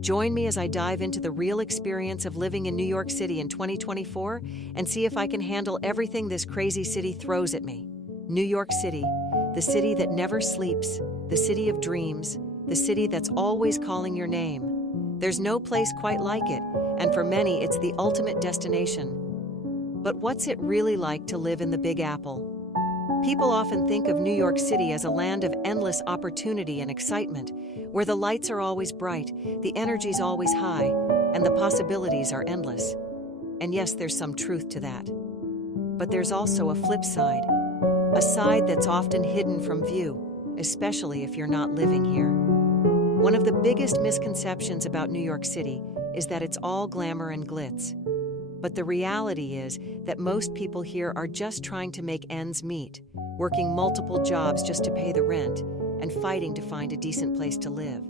Join me as I dive into the real experience of living in New York City in 2024 and see if I can handle everything this crazy city throws at me. New York City, the city that never sleeps, the city of dreams, the city that's always calling your name. There's no place quite like it, and for many, it's the ultimate destination. But what's it really like to live in the Big Apple? People often think of New York City as a land of endless opportunity and excitement, where the lights are always bright, the energy's always high, and the possibilities are endless. And yes, there's some truth to that. But there's also a flip side, a side that's often hidden from view, especially if you're not living here. One of the biggest misconceptions about New York City is that it's all glamour and glitz. But the reality is that most people here are just trying to make ends meet, working multiple jobs just to pay the rent, and fighting to find a decent place to live.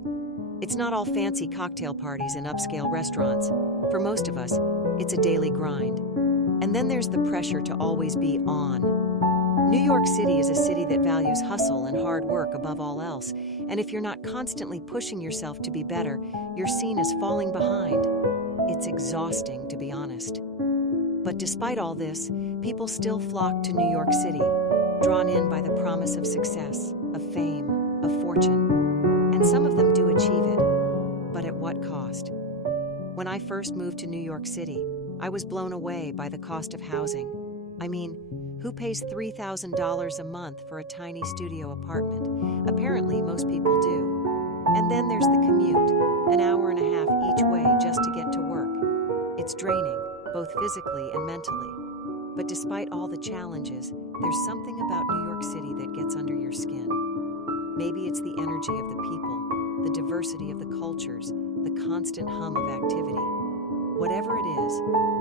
It's not all fancy cocktail parties and upscale restaurants. For most of us, it's a daily grind. And then there's the pressure to always be on. New York City is a city that values hustle and hard work above all else, and if you're not constantly pushing yourself to be better, you're seen as falling behind. It's exhausting, to be honest. But despite all this, people still flock to New York City, drawn in by the promise of success, of fame, of fortune. And some of them do achieve it, but at what cost? When I first moved to New York City, I was blown away by the cost of housing. I mean, who pays $3,000 a month for a tiny studio apartment? Apparently, most people do. And then there's the commute, an hour and a half each way just to get to work. It's draining, both physically and mentally. But despite all the challenges, there's something about New York City that gets under your skin. Maybe it's the energy of the people, the diversity of the cultures, the constant hum of activity. Whatever it is,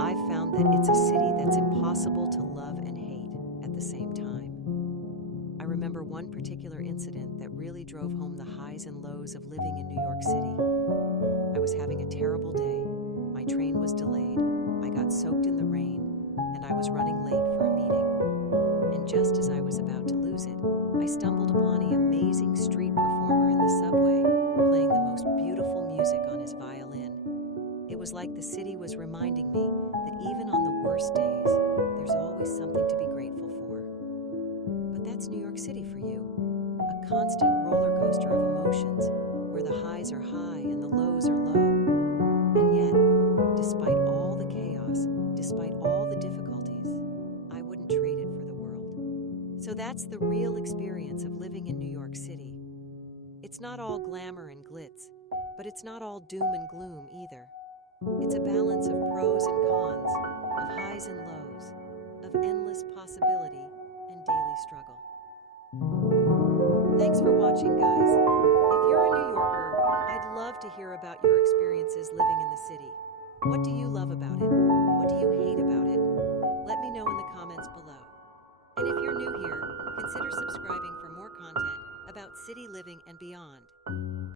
I've found that it's a city that's impossible to love and hate at the same time. I remember one particular incident that really drove home the highs and lows of living in New York City. I was having a terrible day. My train was delayed, I got soaked in the rain, and I was running late for a meeting. And just as I was about to lose it, I stumbled upon an amazing street performer in the subway, playing the most beautiful music on his violin. It was like the city was reminding me that even on the worst days, there's always something to be grateful for. But that's New York City for you, a constant roller coaster of emotions, where the highs are high and the lows are low. And yet, despite all the chaos, despite all the difficulties, I wouldn't trade it for the world. So that's the real experience of living in New York City. It's not all glamour and glitz, but it's not all doom and gloom either. It's a balance of pros and cons, of highs and lows, of endless possibility and daily struggle. Thanks for watching, guys. If you're a New Yorker, I'd love to hear about your experiences living in the city. What do you love about it? What do you hate about it? Let me know in the comments below. And if you're new here, consider subscribing for more content about city living and beyond.